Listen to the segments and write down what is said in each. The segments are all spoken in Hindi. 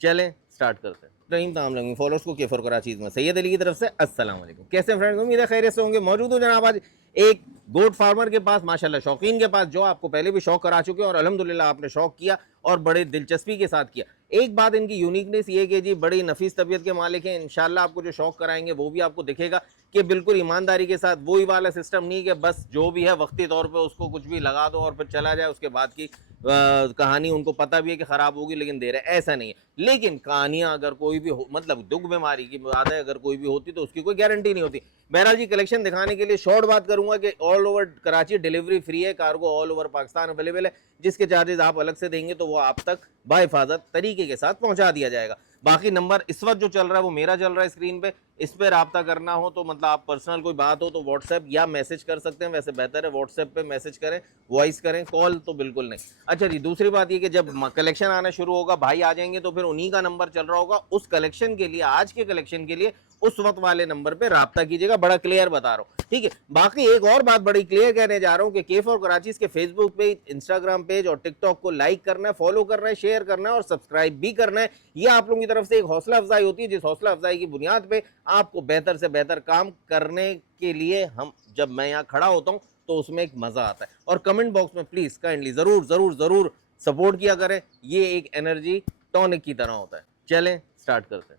चलें स्टार्ट करते हैं। रहीम ताम लगी फॉलोअर्स को केफर कराची में सैयद अली की तरफ से अस्सलाम वालेकुम। कैसे फ्रेंड्स, उम्मीद है खैरियत से होंगे। मौजूद हो जनाब आज एक गोट फार्मर के पास, माशाल्लाह शौकीन के पास, जो आपको पहले भी शौक करा चुके हैं और अल्हम्दुलिल्लाह आपने शौक किया और बड़े दिलचस्पी के साथ किया। एक बात इनकी यूनिकनेस ये कि जी बड़ी नफीस तबीयत के मालिक हैं। इंशाल्लाह आपको जो शौक कराएंगे वो भी आपको दिखेगा कि बिल्कुल ईमानदारी के साथ, वही वाला सिस्टम नहीं कि बस जो भी है वक्ती तौर पे उसको कुछ भी लगा दो और फिर चला जाए, उसके बाद की कहानी उनको पता भी है कि ख़राब होगी लेकिन दे रहे, ऐसा नहीं है। लेकिन कहानियाँ अगर कोई भी हो, मतलब दुख बीमारी की बात है, अगर कोई भी होती तो उसकी कोई गारंटी नहीं होती। बहरहाल जी कलेक्शन दिखाने के लिए शॉर्ट बात करूंगा कि all over Karachi delivery free है, cargo all over Pakistan available है, जिसके चार्जेस आप अलग से देंगे तो वो आप तक बाहिफाजत तरीके के साथ पहुंचा दिया जाएगा। बाकी नंबर इस वक्त जो चल रहा है वो मेरा चल रहा है स्क्रीन पे, इस पर रब्ता करना हो तो मतलब आप पर्सनल कोई बात हो तो व्हाट्सएप या मैसेज कर सकते हैं। वैसे बेहतर है व्हाट्सएप पे मैसेज करें, वॉइस करें, कॉल तो बिल्कुल नहीं। अच्छा जी, दूसरी बात ये कि जब कलेक्शन आना शुरू होगा, भाई आ जाएंगे तो फिर उन्हीं का नंबर चल रहा होगा उस कलेक्शन के लिए, आज के कलेक्शन के लिए उस वक्त वाले नंबर पे राब्ता कीजिएगा। बड़ा क्लियर बता रहा हूँ, ठीक है। बाकी एक और बात बड़ी क्लियर कहने जा रहा हूँ कि के फॉर कराची के फेसबुक पेज, इंस्टाग्राम पेज और टिकटॉक को लाइक करना है, फॉलो करना है, शेयर करना है और सब्सक्राइब भी करना है। ये आप लोगों की तरफ से एक हौसला अफजाई होती है, जिस हौसला अफजाई की बुनियाद पे आपको बेहतर से बेहतर काम करने के लिए हम, जब मैं यहाँ खड़ा होता हूँ तो उसमें एक मजा आता है। और कमेंट बॉक्स में प्लीज काइंडली जरूर जरूर जरूर सपोर्ट किया करें, ये एक एनर्जी टॉनिक की तरह होता है। चलें स्टार्ट करते हैं।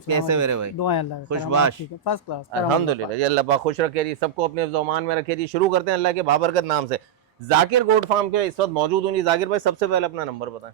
कैसे मेरे भाई, खुशबाश, फर्स्ट क्लास, अल्हम्दुलिल्लाह जी, अल्लाह पाक खुश रखे जी, सबको अपने ज़मान में रखे जी। शुरू करते हैं अल्लाह के बाबरकत नाम से। जाकिर गोट फार्म के इस वक्त मौजूद हूँ जी। जाकिर भाई सबसे पहले अपना नंबर बताएं।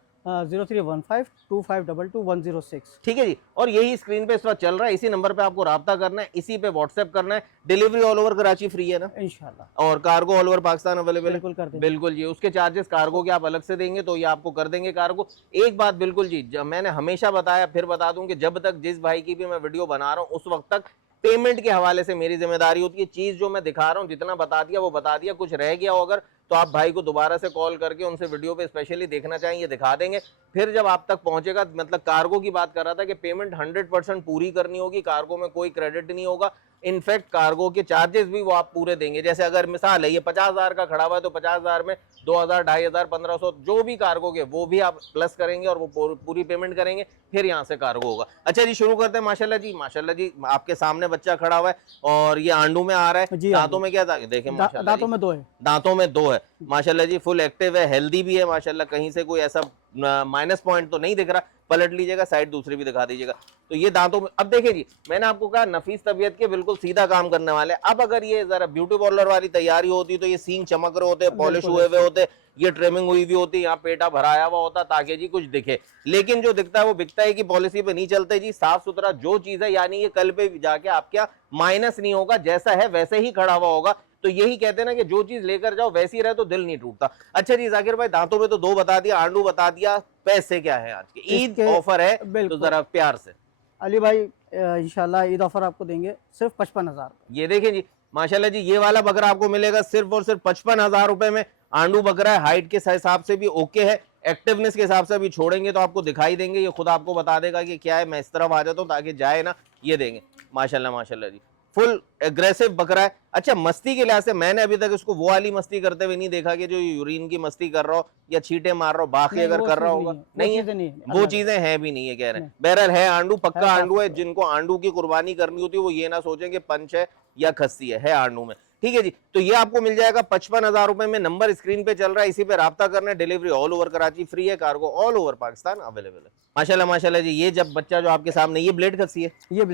03152522 ठीक है जी, और यही स्क्रीन पे इस वक्त चल रहा है, इसी नंबर पे आपको राब्ता करना है, इसी पे व्हाट्सएप करना है। Delivery all over Karachi free है ना इंशाल्लाह, और cargo all over Pakistan available है। बिल्कुल कर देंगे। बिल्कुल जी, उसके चार्जेस कार्गो के आप अलग से देंगे तो ये आपको कर देंगे कार्गो। एक बात बिल्कुल जी, मैंने हमेशा बताया, फिर बता दूं कि जब तक जिस भाई की भी मैं वीडियो बना रहा हूं उस वक्त तक पेमेंट के हवाले से मेरी जिम्मेदारी होती है। चीज जो मैं दिखा रहा हूँ, जितना बता दिया वो बता दिया, कुछ रह गया हो अगर तो आप भाई को दोबारा से कॉल करके उनसे वीडियो पे स्पेशली देखना चाहिए, दिखा देंगे। फिर जब आप तक पहुंचेगा, मतलब कार्गो की बात कर रहा था कि पेमेंट 100% पूरी करनी होगी, कार्गो में कोई क्रेडिट नहीं होगा। इनफैक्ट कार्गो के चार्जेस भी वो आप पूरे देंगे। जैसे अगर मिसाल है ये 50,000 का खड़ा हुआ है तो 50,000 में 2,000, 2,500, 1,500 जो भी कार्गो के वो भी आप प्लस करेंगे और वो पूरी पेमेंट करेंगे, फिर यहाँ से कार्गो होगा। अच्छा जी, शुरू करते हैं। माशाल्लाह जी, माशाल्लाह जी, आपके सामने बच्चा खड़ा हुआ है और ये आंडू में आ रहा है। दांतों में क्या देखें, माशाल्लाह दांतों में दो है, दांतों में दो है माशाल्लाह जी, फुल एक्टिव है, हेल्दी भी है माशाल्लाह, कहीं से कोई ऐसा माइनस पॉइंट तो नहीं दिख रहा। पलट लीजिएगा, साइड दूसरी भी दिखा दीजिएगा। तो ये दांतों में, अब देखिए जी, मैंने आपको कहा नफीस तबीयत के बिल्कुल सीधा काम करने वाले। अब अगर ये जरा ब्यूटी पार्लर वाली तैयारी होती तो ये सींग चमक रहे होते, पॉलिश हुए हुए होते, ये ट्रिमिंग हुई हुई होती, यहाँ पेटा भराया हुआ होता ताकि जी कुछ दिखे। लेकिन जो दिखता है वो बिकता है कि पॉलिसी पे नहीं चलते जी। साफ सुथरा जो चीज है, यानी ये कल पे जाके आपका माइनस नहीं होगा, जैसा है वैसे ही खड़ा हुआ होगा। तो यही कहते हैं ना कि जो चीज लेकर जाओ वैसी रहे तो दिल नहीं टूटता। अच्छा जी जाकिर भाई, दांतों में तो दो बता दिया, आंडू बता दिया, पैसे क्या है आज के? ईद ऑफर है तो जरा प्यार से अली भाई, इंशाल्लाह ईद ऑफर आपको देंगे सिर्फ 55,000। ये देखें जी, माशाल्लाह जी, ये वाला बकरा आपको मिलेगा सिर्फ और सिर्फ 55,000 रुपए में। आंडू बकरा है, हाइट के हिसाब से भी ओके है, एक्टिवनेस के हिसाब से भी छोड़ेंगे तो आपको दिखाई देंगे, ये खुद आपको बता देगा कि क्या है। मैं इस तरफ आ जाता हूँ ताकि जाए ना, ये देंगे माशाल्लाह माशाल्लाह जी, फुल एग्रेसिव बकरा है। अच्छा, मस्ती के लिहाज से मैंने अभी तक इसको वो वाली मस्ती करते हुए नहीं देखा कि जो यूरिन की मस्ती कर रहा हो या छींटे मार रहा हो। बाकी अगर कर रहा होगा नहीं है, वो चीजें हैं भी नहीं है, कह रहे हैं। बहरहाल है आंडू, पक्का आंडू है। जिनको आंडू की कुर्बानी करनी होती है वो ये ना सोचें कि पंच है या खस्सी है आंडू में। ठीक है जी, तो ये आपको मिल जाएगा 55,000 रुपए में। नंबर स्क्रीन पे चल रहा है, इसी पे राब्ता करना है। Delivery all over Karachi free है, cargo all over Pakistan available है। माशाल्लाह माशाल्लाह जी, ये जब बच्चा जो आपके सामने, ये ब्लेड खस्सी है, ये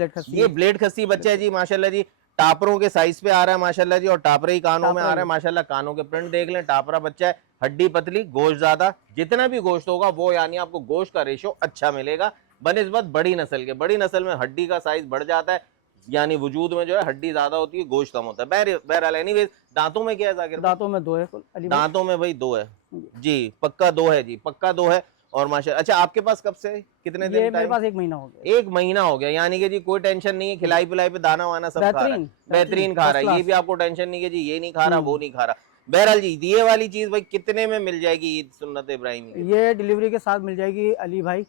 ब्लेड खस्सी बच्चा है जी माशाल्लाह जी। टापरों के साइज पे आ रहा है माशाल्लाह जी, और टापरे ही कानों में आ रहा है माशाल्लाह। कानों के प्रिंट देख लें, टापरा बच्चा है, हड्डी पतली, गोश्त ज्यादा। जितना भी गोश्त होगा वो यानी आपको गोश्त का रेशो अच्छा मिलेगा बनिस्बत बड़ी नस्ल के। बड़ी नस्ल में हड्डी का साइज बढ़ जाता है, यानी वजूद में जो है हड्डी ज्यादा होती है, गोश्त कम होता है। बहरहाल एनीवेज, दांतों में क्या है जाकिर? दांतों में दो है, दांतों में भाई दो है जी, पक्का दो है जी, पक्का दो है। और माशा, अच्छा आपके पास कब से, कितने दिन? मेरे पास 1 महीना हो गया। 1 महीना हो गया, यानी कि जी कोई टेंशन नहीं है, खिलाई पिलाई पे दाना वाना सब खा रहा है, बेहतरीन खा रहा है। ये भी आपको टेंशन नहीं है जी ये नहीं खा रहा वो नहीं खा रहा। बहरहाल जी, ये वाली चीज भाई कितने में मिल जाएगी ईद सुन्नत इब्राहिम? ये डिलीवरी के साथ मिल जाएगी अली भाई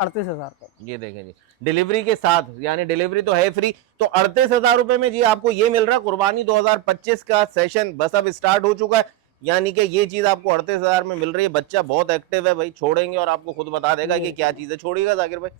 38,000 का। ये देखें जी, डिलीवरी के साथ, यानी डिलीवरी तो है फ्री, तो 38,000 रुपए में जी आपको ये मिल रहा है। कुर्बानी 2025 का सेशन बस अब स्टार्ट हो चुका है। यानी कि ये चीज आपको 38,000 में मिल रही है। बच्चा बहुत एक्टिव है भाई, छोड़ेंगे और आपको खुद बता देगा कि क्या चीज है। छोड़िएगा जाकिर भाई,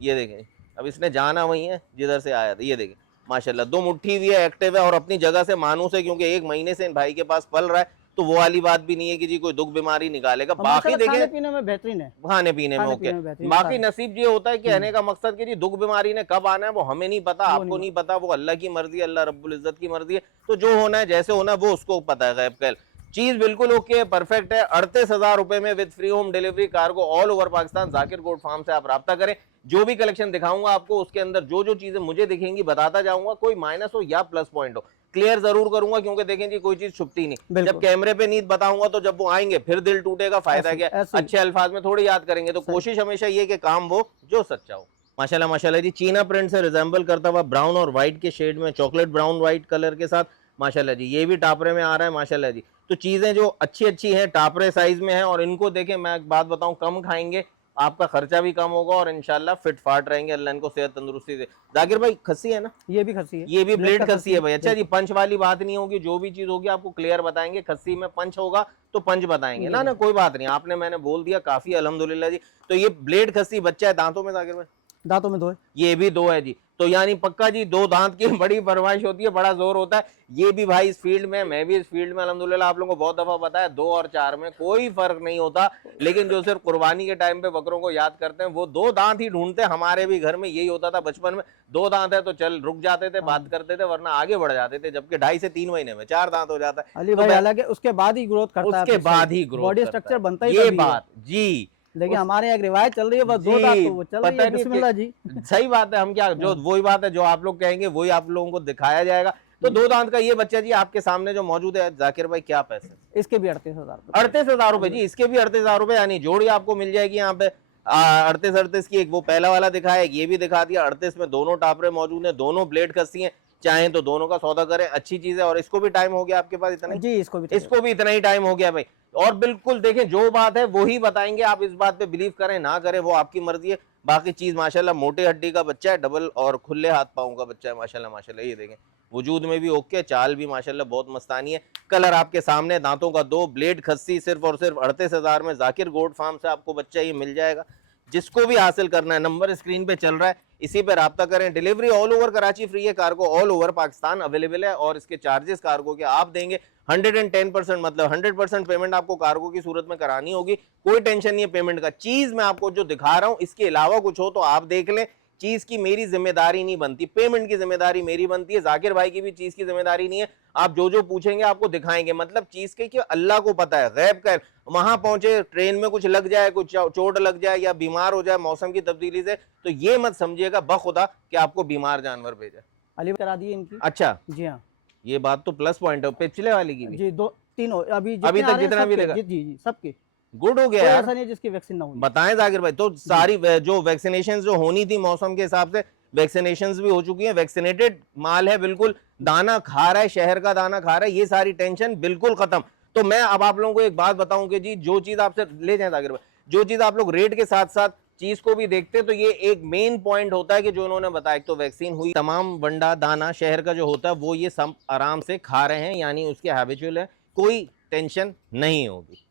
ये देखें, अब इसने जाना वही है जिधर से आया था। ये देखें माशाल्लाह, दो मुट्ठी भी है, एक्टिव है और अपनी जगह से मानूस है, क्योंकि 1 महीने से इन भाई के पास पल रहा है। तो वो वाली बात भी नहीं है कि जी कोई दुख बीमारी निकालेगा। और बाकी माशाल्लाह खाने देखिए पीने में बेहतरीन है, खाने पीने में खाने ओके। पीने में बेहतरीन बाकी सारा। नसीब ये होता है कहने का मकसद कि जी दुख बीमारी ने कब आना है वो हमें नहीं पता, वो आपको नहीं नहीं पता, वो अल्लाह की मर्जी है, अल्लाह रब्बुल इज्जत की मर्जी है। तो जो होना है जैसे होना है वो उसको पता है। गैब कैल चीज बिल्कुल ओके है, परफेक्ट है। 38,000 रुपए में with free home delivery cargo all over Pakistan. Zakir goat farm से आप राब्ता करें। जो भी कलेक्शन दिखाऊंगा आपको उसके अंदर जो जो चीजें मुझे दिखेंगी बताता जाऊंगा, कोई माइनस हो या प्लस पॉइंट हो क्लियर जरूर करूंगा, क्योंकि देखें जी कोई चीज छुपती नहीं। जब बिल्कुल। कैमरे पे नींद बताऊंगा तो जब वो आएंगे फिर दिल टूटेगा, फायदा ऐसे क्या। ऐसे ही। अच्छे अल्फाज में थोड़ी याद करेंगे। तो सही। कोशिश हमेशा ये कि काम वो जो सच्चा हो। माशाल्लाह माशाल्लाह जी, चीना प्रिंट से रिजेंबल करता हुआ ब्राउन और व्हाइट के शेड में, चॉकलेट ब्राउन व्हाइट कलर के साथ माशाल्लाह जी, ये भी टापरे में आ रहा है माशाल्लाह जी। तो चीजें जो अच्छी अच्छी हैं टापरे साइज में है, और इनको देखें मैं एक बात बताऊं, कम खाएंगे आपका खर्चा भी कम होगा और इंशाल्लाह फिट फाट रहेंगे, अल्लाह इनको सेहत तंदुरुस्ती दे। जाकिर भाई खस्सी है ना, ये भी खस्सी है, ये भी ब्लेड का खस्सी है भाई। अच्छा जी, बिल्कुल। पंच वाली बात नहीं होगी, जो भी चीज होगी आपको क्लियर बताएंगे। खस्सी में पंच होगा तो पंच बताएंगे ना, ना कोई बात नहीं, आपने मैंने बोल दिया काफी अल्हम्दुलिल्लाह जी। तो ये ब्लेड खस्सी बच्चा है दांतों में जाकिर भाई, दांतों में 2 है। ये भी 2 है जी। तो यानी पक्का जी 2 दांत की बड़ी फरमाइश होती है, बड़ा जोर होता है। ये भी भाई इस फील्ड में, मैं भी इस फील्ड में अल्हम्दुलिल्लाह, आप लोगों को बहुत दफा बताया 2 और 4 में कोई फर्क नहीं होता। लेकिन जो सिर्फ कुर्बानी के टाइम पे बकरों को याद करते हैं वो 2 दांत ही ढूंढते हैं। हमारे भी घर में यही होता था बचपन में, 2 दांत है तो चल रुक जाते थे, बात करते थे, वरना आगे बढ़ जाते थे। जबकि 2.5 से 3 महीने में 4 दांत हो जाता है। अली तो भाई हालांकि उसके बाद ही ग्रोथ करता है, उसके बाद ही ग्रोथ बॉडी करता स्ट्रक्चर है। बनता ही ये तभी है। बात जी, लेकिन हमारे यहाँ एक रिवायत चल रही है, बस 2 जी, दांत तो वो चल रही पता है, नहीं बिस्मिल्लाह जी। सही बात है। हम क्या, जो वही बात है जो आप लोग कहेंगे वही आप लोगों को दिखाया जाएगा। तो 2 दांत का ये बच्चा जी आपके सामने जो मौजूद है, जाकिर भाई क्या पैसे? इसके भी 38,000 38,000 रुपए जी, इसके भी 38,000 रुपए, यानी जोड़ी आपको मिल जाएगी यहाँ पे 38 की। एक वो पहला वाला दिखाया, ये भी दिखा दिया। 38 में दोनों टापरे मौजूद हैं, दोनों ब्लेड खस्सी हैं। चाहें तो दोनों का सौदा करें, अच्छी चीज है। और इसको भी टाइम हो गया आपके पास इतना ही? जी, इसको भी इतना ही टाइम हो गया भाई। और बिल्कुल देखें जो बात है वही बताएंगे, आप इस बात पे बिलीव करें ना करें वो आपकी मर्जी है। बाकी चीज माशाल्लाह मोटे हड्डी का बच्चा है, डबल और खुले हाथ पाँव का बच्चा है माशाल्लाह माशाल्लाह। ये देखें वजूद में भी ओके, चाल भी माशाल्लाह बहुत मस्तानी है। कलर आपके सामने, दांतों का 2, ब्लेड खस्सी, सिर्फ और सिर्फ 38,000 में जाकिर गोट फार्म से आपको बच्चा ये मिल जाएगा। जिसको भी हासिल करना है, नंबर स्क्रीन पे चल रहा है, इसी पे राब्ता करें। Delivery all over Karachi free है, cargo all over Pakistan available है। और इसके चार्जेस कार्गो के आप देंगे 110%, मतलब 100% पेमेंट आपको कार्गो की सूरत में करानी होगी। कोई टेंशन नहीं है पेमेंट का। चीज मैं आपको जो दिखा रहा हूं इसके अलावा कुछ हो तो आप देख लें, चीज की मेरी जिम्मेदारी नहीं बनती, पेमेंट की जिम्मेदारी मेरी बनती है। जाकिर भाई की भी चीज की जिम्मेदारी नहीं है, आप जो जो पूछेंगे आपको दिखाएंगे। मतलब चीज के कि अल्लाह को पता है, गैब का। वहां पहुंचे, ट्रेन में कुछ लग जाए, कुछ चोट लग जाए या बीमार हो जाए मौसम की तब्दीली से, तो ये मत समझिएगा बखुदा कि आपको बीमार जानवर भेजा। अली करा दिए इनकी। अच्छा जी हाँ, ये बात तो प्लस पॉइंट है। पिछले वाली की भी जी 2 3 अभी तक जितना भी देखा, जी जी जी सबके, गुड हो गया कोई यार। ऐसा नहीं है जिसकी वैक्सीन ना हुई। बताएं जाकिर भाई, तो सारी जो वैक्सीनेशन जो होनी थी मौसम के हिसाब से वैक्सीनेशन भी हो चुकी है, वैक्सीनेटेड माल है, बिल्कुल दाना खा रहा है, शहर का दाना खा रहा है, ये सारी टेंशन बिल्कुल खत्म। तो मैं अब आप लोगों को एक बात बताऊं कि जी जो चीज आपसे ले जाए जाकिर भाई, जो चीज आप लोग रेट के साथ साथ चीज को भी देखते हैं, तो ये एक मेन पॉइंट होता है कि जो उन्होंने बताया, तो वैक्सीन हुई, तमाम वंडा दाना शहर का जो होता है वो ये सब आराम से खा रहे हैं, यानी उसके हैबिचुअल है, कोई टेंशन नहीं होगी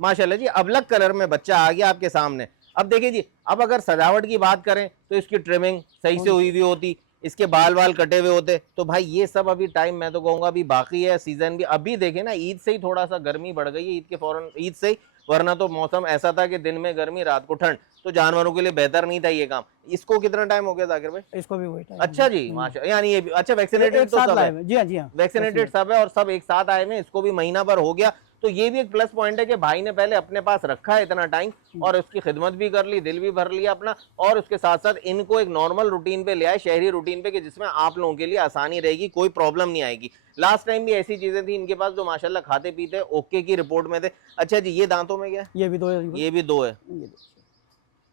माशाल्लाह जी। अब अलग कलर में बच्चा आ गया आपके सामने। अब देखिए जी, अब अगर सजावट की बात करें तो इसकी ट्रिमिंग सही से हुई होती, इसके बाल वाल कटे हुए होते, तो भाई ये सब अभी टाइम मैं तो कहूँगा अभी बाकी है, सीजन भी अभी देखे ना, ईद से ही थोड़ा सा गर्मी बढ़ गई है, ईद के फौरन, ईद से ही, वरना तो मौसम ऐसा था कि दिन में गर्मी रात को ठंड, तो जानवरों के लिए बेहतर नहीं था ये काम। इसको कितना टाइम हो गया जाकिर भाई? इसको भी वही टाइम। अच्छा जी माशा, यानी ये भी अच्छा वैक्सीनेटेड तो सब है। जी हाँ, जी हाँ, वैक्सीनेटेड सब है और सब एक साथ आए हैं, इसको भी महीना भर हो गया। तो ये भी एक प्लस पॉइंट है कि भाई ने पहले अपने पास रखा है इतना टाइम और उसकी खिदमत भी कर ली, दिल भी भर लिया अपना, और उसके साथ साथ इनको एक नॉर्मल रूटीन पे ले आए, शहरी रूटीन पे, कि जिसमें आप लोगों के लिए आसानी रहेगी, कोई प्रॉब्लम नहीं आएगी। लास्ट टाइम भी ऐसी चीजें थी इनके पास जो माशाल्लाह खाते पीते ओके की रिपोर्ट में थे। अच्छा जी, ये दांतों में क्या? ये भी 2 है, ये भी 2 है, ये 2।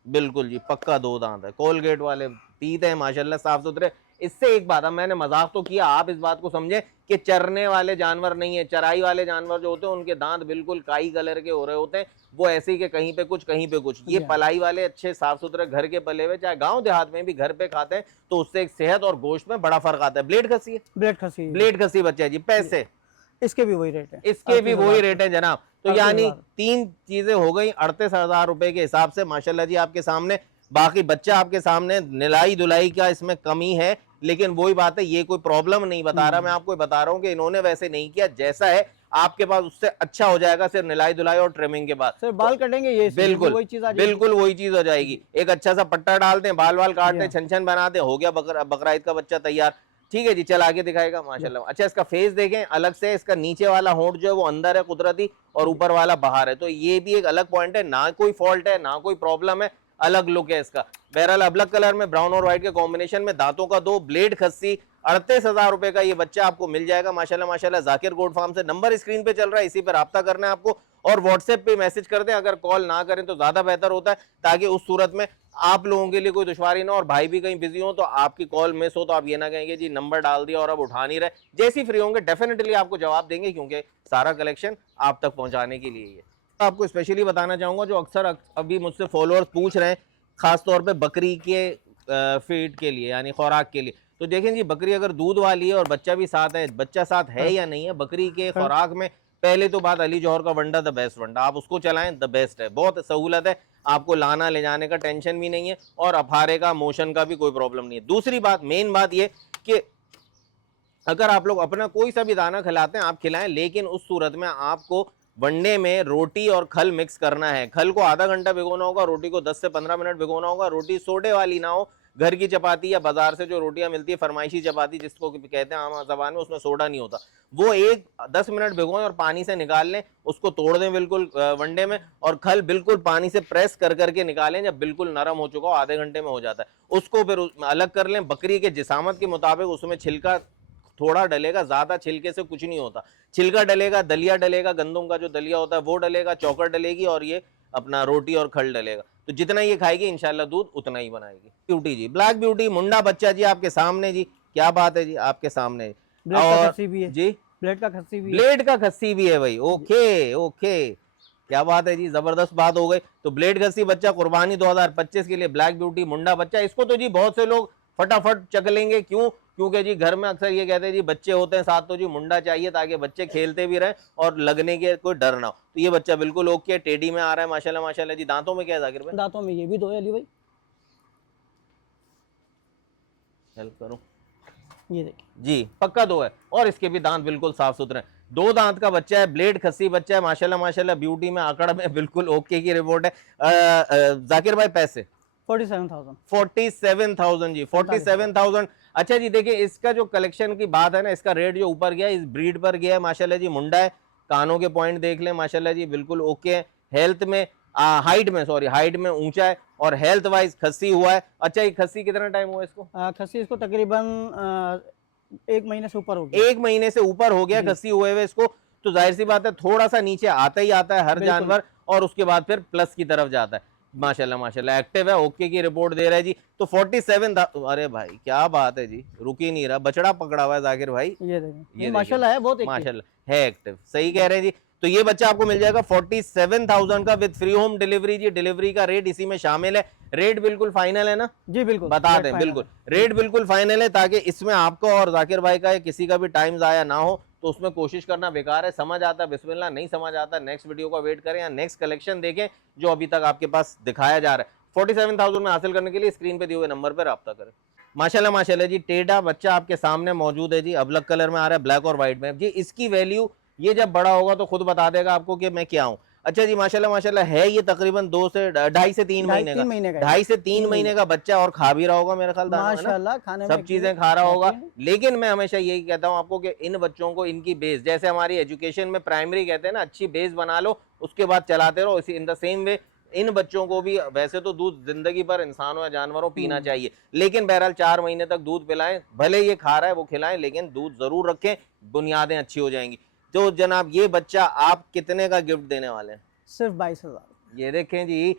बिल्कुल जी पक्का 2 दांत है, कोलगेट वाले तीत है माशाल्लाह, साफ सुथरे। इससे एक बात है, मैंने मजाक तो किया, आप इस बात को समझे कि चरने वाले जानवर नहीं है, चराई वाले जानवर जो होते हैं उनके दांत बिल्कुल काई कलर के हो रहे होते हैं, वो ऐसे ही कि कहीं पे कुछ कहीं पे कुछ। ये पलाई वाले अच्छे साफ सुथरे घर के पले हुए, चाहे गांव देहात में भी घर पे खाते हैं, तो उससे एक सेहत और गोश्त में बड़ा फर्क आता है। ब्लेड खसी है, ब्लेड खसी, ब्लेड खसी बच्चा है जी। पैसे इसके भी वही रेट है, इसके भी 38,000 वही रेट है जनाब। तो 38,000 यानी 3 चीजें हो गई 38,000 रुपए के हिसाब से माशाल्लाह जी आपके सामने। बाकी बच्चा आपके सामने, निलाई धुलाई का इसमें कमी है, लेकिन वही बात है, ये कोई प्रॉब्लम नहीं बता रहा, मैं आपको बता रहा हूँ कि इन्होंने वैसे नहीं किया, जैसा है आपके पास उससे अच्छा हो जाएगा सिर्फ निलाई धुलाई और ट्रिमिंग के बाद। सिर्फ बाल कटेंगे, ये बिल्कुल वही चीज आ जाएगी। बिल्कुल वही चीज हो जाएगी। एक अच्छा सा पट्टा डालते हैं, बाल वाल काटते हैं, जी छन छन बनाते हैं, हो गया बकरा ईद का बच्चा तैयार। ठीक है जी, चल आगे दिखाएगा माशाल्लाह। अच्छा, इसका फेस देखें अलग से, इसका नीचे वाला होंठ जो है वो अंदर है कुदरती, और ऊपर वाला बाहर है, तो ये भी एक अलग पॉइंट है, ना कोई फॉल्ट है ना कोई प्रॉब्लम है, अलग लुक है इसका। बहरहाल अबलग कलर में ब्राउन और व्हाइट के कॉम्बिनेशन में, दांतों का 2, ब्लेड खस्सी, 38,000 रुपए का ये बच्चा आपको मिल जाएगा माशाल्लाह माशाल्लाह। जाकिर गोट फार्म से नंबर स्क्रीन पे चल रहा है, इसी पर राब्ता करना है आपको, और व्हाट्सएप पे मैसेज कर दें, अगर कॉल ना करें तो ज्यादा बेहतर होता है, ताकि उस सूरत में आप लोगों के लिए कोई दुश्वारी ना, और भाई भी कहीं बिजी हो तो आपकी कॉल मिस हो तो आप ये ना कहेंगे जी नंबर डाल दिया और अब उठा नहीं रहे। जैसी फ्री होंगे डेफिनेटली आपको जवाब देंगे, क्योंकि सारा कलेक्शन आप तक पहुंचाने के लिए है। आपको स्पेशली बताना चाहूंगा, जो अक्सर अभी मुझसे फॉलोअर्स पूछ रहे हैं, खासतौर पे बकरी के फीड के लिए, यानी खुराक के लिए, तो देखें जी, बकरी अगर दूध वाली है और बच्चा भी साथ है, बच्चा साथ है या नहीं है, बकरी के खुराक में पहले तो बात, अली जौहर का वंडा द बेस्ट वंडा, आप उसको चलाएं, द बेस्ट है, बहुत सहूलत है, आपको लाना ले जाने का टेंशन भी नहीं है, और अफारे का मोशन का भी कोई प्रॉब्लम नहीं है। दूसरी बात, मेन बात ये कि अगर आप लोग अपना कोई सा भी दाना खिलाते हैं आप खिलाएं, लेकिन उस सूरत में आपको वनडे में रोटी और खल मिक्स करना है। खल को आधा घंटा भिगोना होगा, रोटी को 10 से 15 मिनट भिगोना होगा। रोटी सोडे वाली ना हो, घर की चपाती या बाजार से जो रोटियां मिलती है फरमाइशी चपाती जिसको कहते हैं आम जबान में, उसमें सोडा नहीं होता, वो 10 मिनट भिगोएं और पानी से निकाल लें, उसको तोड़ दें बिल्कुल वनडे में, और खल बिल्कुल पानी से प्रेस कर करके निकालें, जब बिल्कुल नरम हो चुका हो, आधे घंटे में हो जाता है, उसको फिर अलग कर लें। बकरी के जिसामत के मुताबिक उसमें छिलका थोड़ा डलेगा, ज्यादा छिलके से कुछ नहीं होता, छिलका डलेगा, दलिया डलेगा, गंदम का जो दलिया होता है वो डलेगा, चौकर डलेगी, और ये अपना रोटी और खल डलेगा, तो जितना ये खाएगी इंशाल्लाह दूध उतना ही बनाएगी। ब्यूटी जी, ब्लैक ब्यूटी मुंडा बच्चा जी आपके सामने जी, क्या बात है जी, आपके सामने। ब्लेड का खस्सी भी है जी, ब्लेड का खस्सी भी है, ब्लेड का खस्सी भी है भाई, ओके ओके, क्या बात है जी, जबरदस्त बात हो गई। तो ब्लेड खस्सी बच्चा कुर्बानी 2025 के लिए ब्लैक ब्यूटी मुंडा बच्चा, इसको तो जी बहुत से लोग फटाफट चक लेंगे, क्यों? क्योंकि जी घर में अक्सर ये कहते हैं जी बच्चे होते हैं साथ, तो जी मुंडा चाहिए ताकि बच्चे खेलते भी रहें और लगने के कोई डर ना हो। तो ये बच्चा बिल्कुल ओके, टेडी में आ रहा है माशाल्लाह माशाल्लाह जी। दांतों में क्या है जाकिर भाई? दांतों में ये भी 2 है अली भाई, हेल्प करो ये देखिए जी, पक्का 2 है, और इसके भी दांत बिल्कुल साफ सुथरे हैं। 2 दांत का बच्चा है, ब्लेड खस्सी बच्चा है माशाल्लाह माशाल्लाह, ब्यूटी में आंकड़ा में बिल्कुल ओके की रिपोर्ट है। जाकिर भाई पैसे 47,000 जी, 47,000। अच्छा जी, देखिए इसका जो कलेक्शन की बात है ना, इसका रेट जो ऊपर गया इस ब्रीड पर गया है माशाल्लाह जी। मुंडा है, कानों के पॉइंट देख लें माशाल्लाह जी, बिल्कुल ओके है। हेल्थ में हाइट में ऊंचा है, और हेल्थ वाइज खस्सी हुआ है। अच्छा, ये खस्सी कितना टाइम हुआ इसको? खस्सी इसको तकरीबन 1 महीने से ऊपर हो गया, 1 महीने से ऊपर हो गया खस्सी हुए हुए इसको, तो जाहिर सी बात है थोड़ा सा नीचे आता ही आता है हर जानवर, और उसके बाद फिर प्लस की तरफ जाता है। माशाल्लाह माशाल्लाह एक्टिव है, ओके की रिपोर्ट दे रहा है जी। तो 47, अरे भाई क्या बात है जी, रुक ही नहीं रहा, बछड़ा पकड़ा हुआ है जाकिर भाई, ये देखिए, ये माशाल्लाह है, बहुत माशाल्लाह है एक्टिव, सही कह रहे हैं जी। तो ये बच्चा आपको मिल जाएगा 47,000 का विद फ्री होम डिलीवरी जी। डिलीवरी का रेट इसी में शामिल है। रेट बिल्कुल फाइनल है ना जी? बिल्कुल बता दें, बिल्कुल रेट बिल्कुल फाइनल है, ताकि इसमें आपको और जाकिर भाई का किसी का भी टाइम जाया ना हो, तो उसमें कोशिश करना बेकार है। समझ आता बिस्मिल्लाह, नहीं समझ आता नेक्स्ट वीडियो का वेट करें या नेक्स्ट कलेक्शन देखें जो अभी तक आपके पास दिखाया जा रहा है। 47,000 में हासिल करने के लिए स्क्रीन पे दिए हुए नंबर पर रब्ता करें। माशाल्लाह माशाल्लाह जी, टेढ़ा बच्चा आपके सामने मौजूद है जी, अबलग कलर में आ रहा है, ब्लैक और व्हाइट में जी। इसकी वैल्यू ये जब बड़ा होगा तो खुद बता देगा आपको कि मैं क्या हूँ। अच्छा जी, माशाल्लाह माशाल्लाह है, ये तकरीबन 2.5 से 3 महीने का, 2.5 से 3 महीने का बच्चा, और खा भी रहा होगा मेरे ख्याल दाना, माशाल्लाह, खाने सब में चीजें खा रहा होगा। लेकिन मैं हमेशा यही कहता हूँ आपको कि इन बच्चों को इनकी बेस, जैसे हमारी एजुकेशन में प्राइमरी कहते हैं ना, अच्छी बेस बना लो, उसके बाद चलाते रहो, इसी इन द सेम वे इन बच्चों को भी, वैसे तो दूध जिंदगी भर इंसानों या जानवरों पीना चाहिए, लेकिन बहरहाल 4 महीने तक दूध पिलाएं, भले ये खा रहा है वो खिलाएं, लेकिन दूध जरूर रखें, बुनियादें अच्छी हो जाएंगी। तो जनाब ये बच्चा आप कितने का गिफ्ट देने वाले हैं? सिर्फ 22,000। ये देखें जी,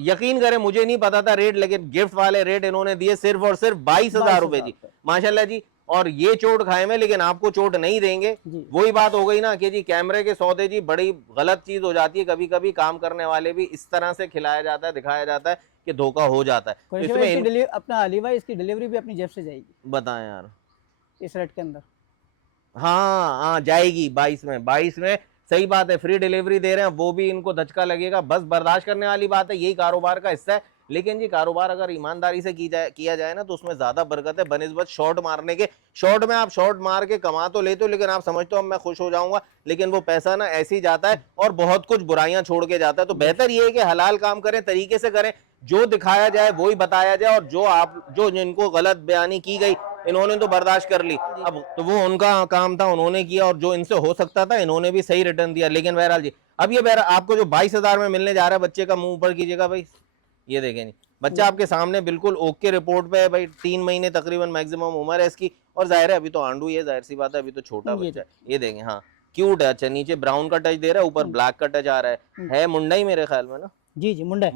यकीन करें मुझे नहीं पता था रेट, लेकिन गिफ्ट वाले रेट इन्होंने दिए सिर्फ और सिर्फ 22,000 रुपए जी, माशाल्लाह जी। और ये चोट खाए में, लेकिन आपको चोट नहीं देंगे। वही बात हो गई ना कि जी कैमरे के सौदे जी बड़ी गलत चीज हो जाती है, कभी कभी काम करने वाले भी इस तरह से खिलाया जाता है, दिखाया जाता है कि धोखा हो जाता है। तो इसमें अपना अली भाई, इसकी डिलीवरी भी अपनी जेब से जाएगी। बताएं यार, इस रेट के अंदर हाँ हाँ जाएगी 22 में, 22 में। सही बात है, फ्री डिलीवरी दे रहे हैं, वो भी इनको धचका लगेगा, बस बर्दाश्त करने वाली बात है, यही कारोबार का हिस्सा है। लेकिन जी कारोबार अगर ईमानदारी से किया जाए ना तो उसमें ज्यादा बरकत है बनिस्बत शॉर्ट मारने के। शॉर्ट में आप शॉर्ट मार के कमा तो लेते हो, लेकिन आप समझते हो अब मैं खुश हो जाऊंगा, लेकिन वो पैसा ना ऐसे ही जाता है और बहुत कुछ बुराइयां छोड़ के जाता है। तो बेहतर ये है कि हलाल काम करें, तरीके से करें, जो दिखाया जाए वही बताया जाए, और जो जिनको गलत बयानी की गई इन्होंने तो बर्दाश्त कर ली, अब तो वो उनका काम था, उन्होंने किया, और जो इनसे हो सकता था इन्होंने भी सही रिटर्न दिया। लेकिन बहरहाल जी, अब ये बहरहाल आपको जो 22,000 में मिलने जा रहा है, बच्चे का मुंह ऊपर कीजिएगा भाई, ये देखें नहीं, बच्चा आपके सामने बिल्कुल ओके रिपोर्ट पे है भाई, 3 महीने तकरीबन मैक्सिमम उम्र है इसकी, और जाहिर है अभी तो आंडू ही है, जाहिर सी बात है, अभी तो छोटा बच्चा है। ये देखें, हाँ क्यूट है, अच्छा नीचे ब्राउन का टच दे रहा है, ऊपर ब्लैक का टच आ रहा है मुंडा ही मेरे ख्याल में ना, जी जी मुंडा है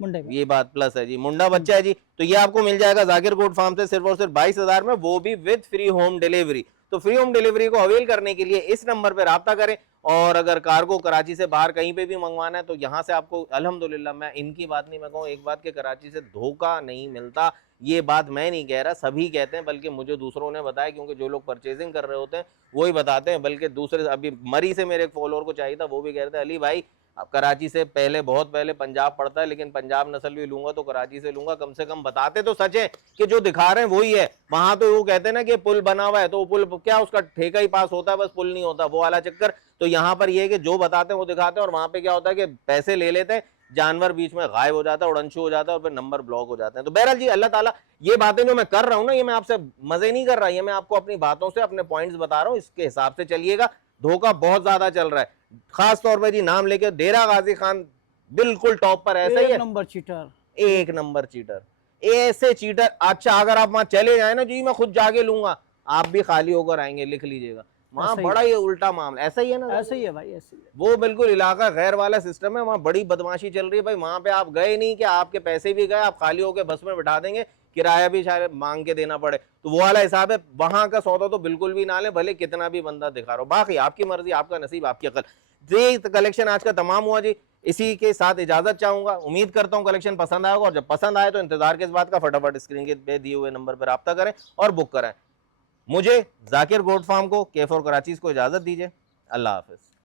मुंडा ये बात प्लस है जी, मुंडा बच्चा है जी। तो ये आपको मिल जाएगा जाकिर गोट फार्म से सिर्फ और सिर्फ 22,000 में, वो भी विद फ्री होम डिलीवरी। तो फ्री होम डिलीवरी को अवेल करने के लिए इस नंबर पे राब्ता करें, और अगर कार्गो कराची से बाहर कहीं पे भी मंगवाना है तो यहाँ से आपको अल्हम्दुलिल्लाह, मैं इनकी बात नहीं, मैं कहूँ एक बात, के कराची से धोखा नहीं मिलता, ये बात मैं नहीं कह रहा, सभी कहते हैं, बल्कि मुझे दूसरों ने बताया, क्योंकि जो लोग परचेजिंग कर रहे होते हैं वही बताते हैं, बल्कि दूसरे अभी मरी से मेरे एक फॉलोअर को चाहिए था, वो भी कह रहे थे अली भाई अब कराची से पहले, बहुत पहले पंजाब पड़ता है, लेकिन पंजाब नस्ल भी लूंगा तो कराची से लूंगा, कम से कम बताते तो सच है कि जो दिखा रहे हैं वही है। वहां तो वो कहते हैं ना कि पुल बना हुआ है, तो वो पुल क्या उसका ठेका ही पास होता है, बस पुल नहीं होता, वो वाला चक्कर। तो यहाँ पर ये है कि जो बताते हैं वो दिखाते हैं, और वहां पे क्या होता है कि पैसे ले लेते हैं, जानवर बीच में गायब हो जाता है, उड़नछू हो जाता है, और फिर नंबर ब्लॉक हो जाते हैं। तो बहरहाल जी अल्लाह ताला, ये बातें जो मैं कर रहा हूँ ना, ये मैं आपसे मजे नहीं कर रहा, ये मैं आपको अपनी बातों से अपने पॉइंट्स बता रहा हूँ, इसके हिसाब से चलिएगा। धोखा बहुत ज्यादा चल रहा है, खास तौर पे जी नाम लेके डेरा गाजी खान बिल्कुल टॉप पर, ऐसा ही है, नंबर चीटर, एक नंबर चीटर, ऐसे चीटर। अच्छा अगर आप वहां चले जाए ना जी, मैं खुद जाके लूंगा, आप भी खाली होकर आएंगे, लिख लीजिएगा, वहां बड़ा ही उल्टा मामला, ऐसा ही है ना, ऐसा ही है भाई, ऐसे ही है। वो बिल्कुल इलाका गैर वाला सिस्टम है, वहां बड़ी बदमाशी चल रही है भाई। वहां पे आप गए नहीं कि आपके पैसे भी गए, आप खाली होकर बस में बैठा देंगे, किराया भी शायद मांग के देना पड़े, तो वो वाला हिसाब है। वहां का सौदा तो बिल्कुल भी ना ले, भले कितना भी बंदा दिखा रहा हो, बाकी आपकी मर्जी, आपका नसीब, आपकी अकल। ये कलेक्शन आज का तमाम हुआ जी, इसी के साथ इजाजत चाहूंगा, उम्मीद करता हूं कलेक्शन पसंद आएगा, और जब पसंद आए तो इंतजार किस बात का, फटाफट स्क्रीन के दिए हुए नंबर पर राब्ता करें और बुक कराएं। मुझे जाकिर गोट फार्म को, K4 कराची को इजाजत दीजिए, अल्लाह हाफिज।